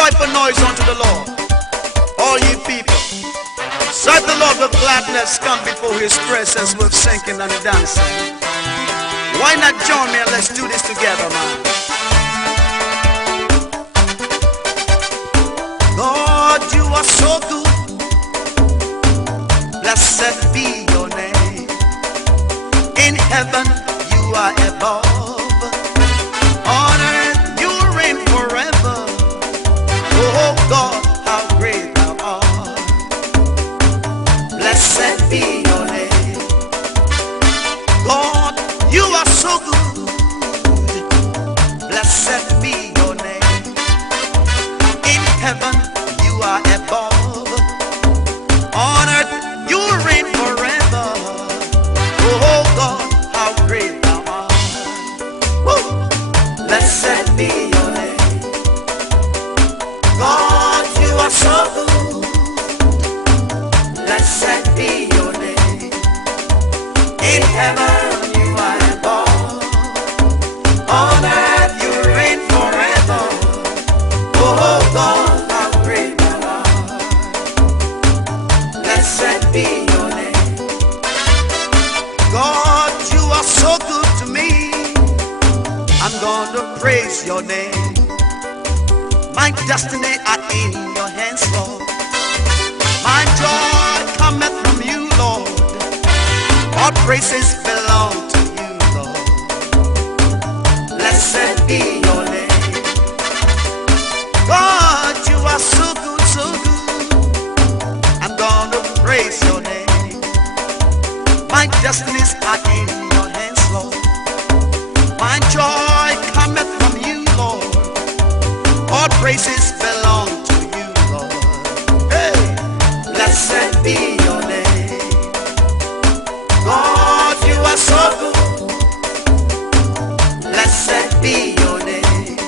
joyful noise unto the Lord, all ye people. Serve the Lord with gladness, come before his presence with singing and dancing. Why not join me and let's do this together, man? Lord, you are so good. Blessed be your name. In heaven you are above. On earth you reign forever. Oh God, how great thou art. Blessed be your name. God, you are so good. Blessed be your name. In heaven you are above. On earth you reign forever. Oh God, how great thou art. Woo! Blessed be your name. God, you are so good. Blessed be your name. In heaven you are above. On earth you reign forever. Oh God, how great thou art. Blessed be your name. God, you are so good to me. I'm gonna praise your name. My destiny are in your hands, Lord. My joy cometh from you, Lord. All praises belong to you, Lord. Blessed be your name. God, you are so good, so good. I'm gonna praise your name. My destinies are in your hands, Lord. My joy cometh from you, Lord. All praises belong to you, Lord. Hey, blessed be your name. God, you are so good. Blessed be your name.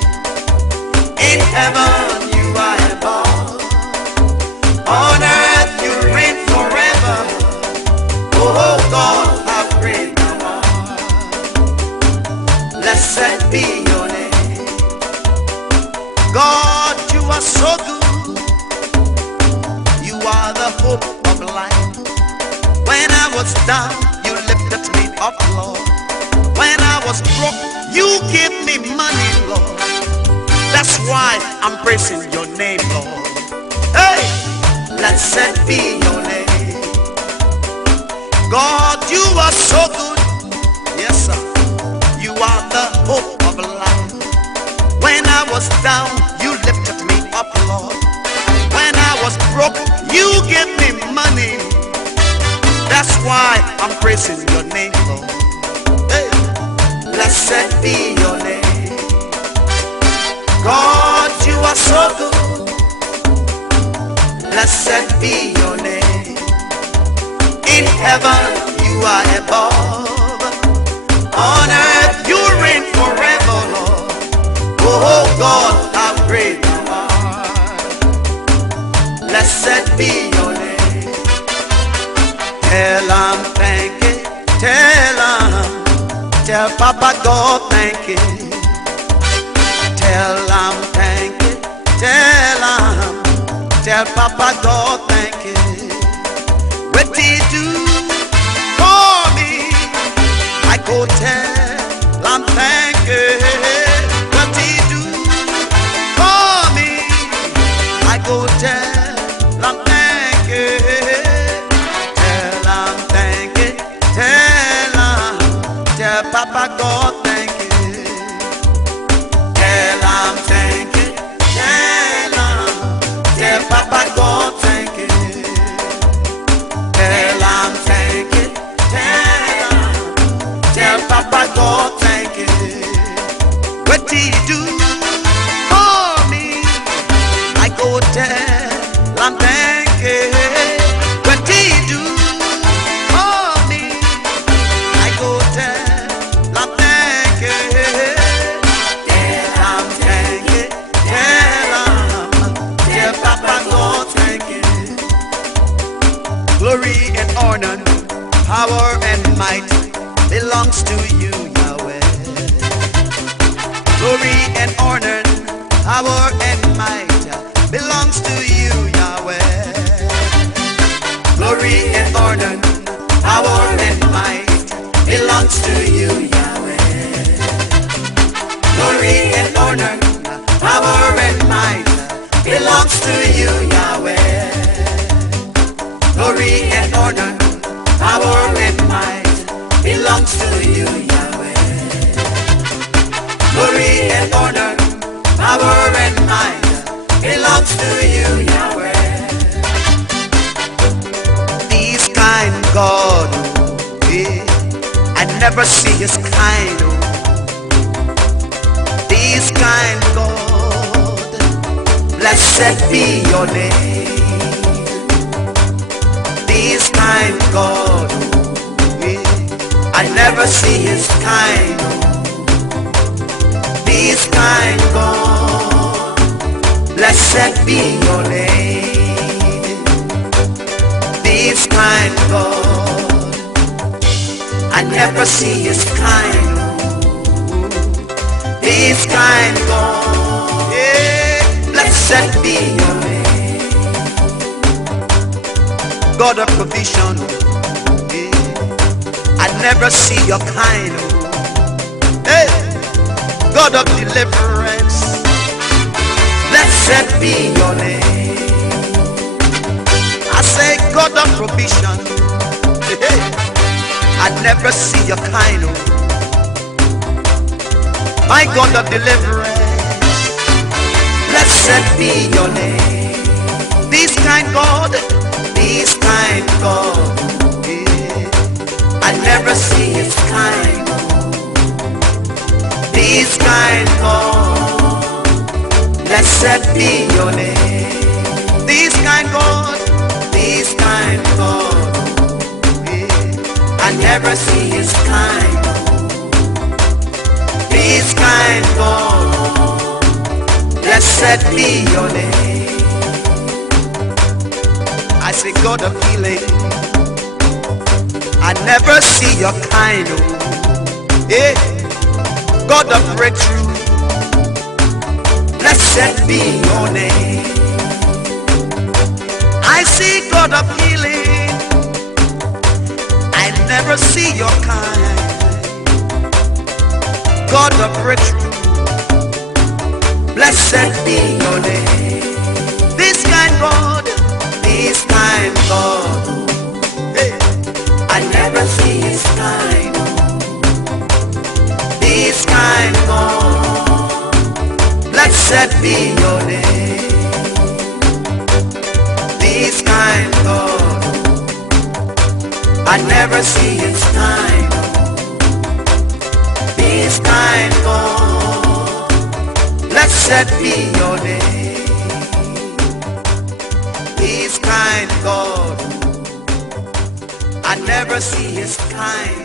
In heaven you are above. On earth you reign forever. Oh God, how great thou art. Blessed be your name. God, you are so good. You are the hope of life. When I was down, you lifted me up, Lord. When I was broke, you gave me money, Lord. That's why I'm praising your name, Lord. Hey, blessed be your name. God, you are so good. Yes, sir. You are the hope of life. When I was down, you lifted me up, Lord. When I was broke, you gave me money. That's why I'm praising your name, Lord. Hey, blessed be your name. God, you are so good. Blessed be your name. In heaven you are above. On earth you reign forever, Lord. Oh God, how great thou art. Blessed be your name. Tell him thank you. Tell him. Tell Papa God thank you. Tell him thank you. Tell him. Tell Papa God thank you. What did he do for me? I go tell him thank you. What did he do for me? I go tell him thank you. Tell him thank you. Tell him. Tell Papa God thank you. Tell him thank you. Tell him. Tell Papa God thank you. Tell him thank you. Tell him. Tell Papa God thank you. What did he do for me? I go tell him thank you. What did he do for me? I go tell him thank you. Tell him thank you. Tell him. Tell Papa God thank you. Glory and honor, power and might belongs to you, Yahweh. Glory and honor, power and might and honor, power and might belongs to you, Yahweh. This kind God, yeah, I never see his kind. This kind God, blessed be your name. This kind God, yeah, I never see his kind. This kind God, blessed be your name. This kind God, I never see his kind. This kind God, yeah, blessed be your name. God of provision, yeah, I never see your kind. Hey, God of deliverance, blessed be your name. I say God of provision, hey, I never see your kind. My God of deliverance, blessed be your name. This kind God, this kind God, yeah, I never see his kind. This kind God, blessed be your name. This kind God, this kind God, yeah, I never see his kind. This kind God, blessed be your name. I say God of healing, I never see your kind. Yeah. God of breakthrough, blessed be your name. I see God of healing, I never see your kind. God of breakthrough, blessed be your name. This kind God, this kind God, hey, I never see his kind. This kind God, blessed be your name. This kind God, I never see his kind. This kind God, blessed be your name. This kind God, I never see his kind.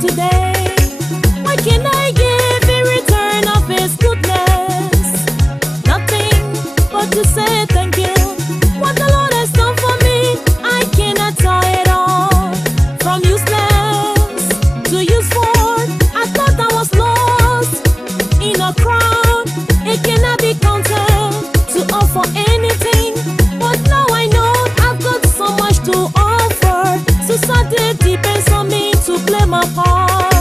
Today, what can I give in return of his goodness? Nothing but to say thank you. What the Lord has done for me, I cannot tell it all. From useless to useful, I thought I was lost in a crowd. It cannot be counted to offer anything, but now I know I've got so much to offer. Society depends on me to play my part.